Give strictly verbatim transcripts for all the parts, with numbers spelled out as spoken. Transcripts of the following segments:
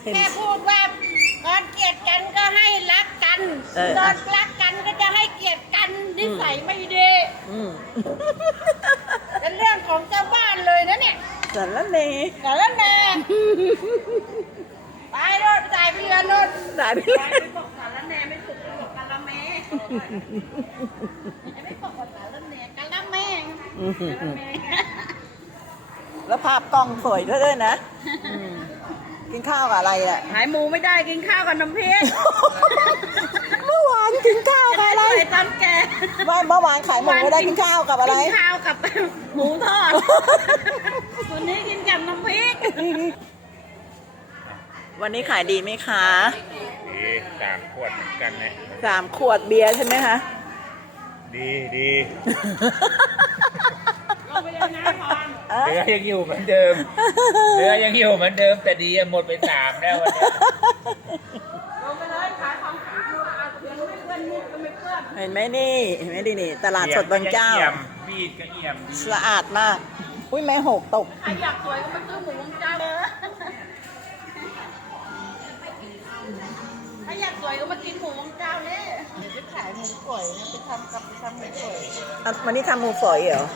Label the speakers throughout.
Speaker 1: แม่พูดว่าก่อนเกลียดกันก็ให้รักกันตอนรักกันก็จะให้เกลียดกันนิสัยไม่ดีเป็นเรื่องของเจ้าบ้านเลยนะเนี่ย
Speaker 2: สารเน
Speaker 1: สารแน่ไปรถจ่ายพี่ละรถ
Speaker 2: จ่ายไปเลย
Speaker 1: บอกสารแน่ไม่สุกบอกกะละแม่ไม่บอกว่าสารแน่กะละแม่
Speaker 2: แล้วภาพกล้องสวยด้วยด้วยนะกินข้าวกับอะไรอ่ะ
Speaker 1: หายหมูไม่ได้กินข้าวกับน้ำพริก
Speaker 2: เมื่อวานกินข้าวกับอะไร
Speaker 1: ตอนแก
Speaker 2: ไม่เมื่อวานขายหมูไม่ได้กินข้าวกับอะไร
Speaker 1: กินข้าวกับหมูทอดวันนี้กินกับน้ำพริก
Speaker 2: วันนี้ขายดีไหมคะ
Speaker 3: ดีสามขวดเหมือนกันนะ
Speaker 2: สามขวดเบียร์ใช่ไหมคะ
Speaker 3: ดีดีเรือยังอยู่เหมือนเดิมเรือยังอยู่เหมือนเดิมแต่ดีหมดไปสามแล้ววันนี้
Speaker 2: เห็นไหมนี่เห็นไหมดีนี่ตลาดสดบางเจ้า
Speaker 3: มีดกระเอี่ยม
Speaker 2: สะอาดมากอุ้ยแม่หกตก
Speaker 1: ใครอยากสวยก็มาซื้อหมูบางเจ้าเลยใครอยากสวยก็มากินหมูบางเจ้าเลยเดี๋ยวจะขายหมูฝอยนะไปทำกับไปทำหมูฝอย
Speaker 2: วันนี้ทำหมูฝอยเหรอ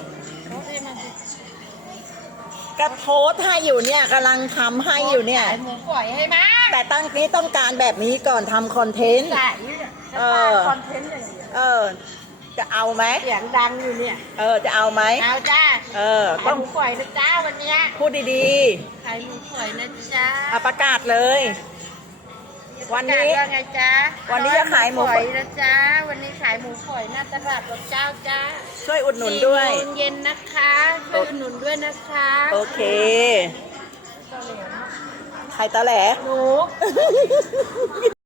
Speaker 2: ก็โพสให้อยู่เนี่ยกำลังทำให้อยู่เนี่ย
Speaker 1: หมูฝอยให้มา
Speaker 2: แต่ตั้งนี้ต้องการแบบนี้ก่อนทำคอนเทนต์
Speaker 1: เออคอนเทนต์อย่างเดียว
Speaker 2: เออจะเอาไหม
Speaker 1: เสียงดังอยู่เนี่ย
Speaker 2: เออจะเอาไหม
Speaker 1: เอาจ้า
Speaker 2: เออ
Speaker 1: ขายหมูฝอยนะจ้าวันนี้
Speaker 2: พูดดี
Speaker 1: ๆขายหมูฝอยนะจ้า
Speaker 2: เอาประกาศเลยวันนี้
Speaker 1: ว่าไงจ้า
Speaker 2: วันนี้จะขายหมูฝอย
Speaker 1: นะจ้าวันนี้ขายหมูฝอยหน้าตลาดบางเจ้าจ้า
Speaker 2: ช่วยอุดหนุนด้วย
Speaker 1: สี่โมงเย็นนะคะช่วยอุดหนุนด้วยนะคะ
Speaker 2: โอเคใครตะแหล
Speaker 1: หนู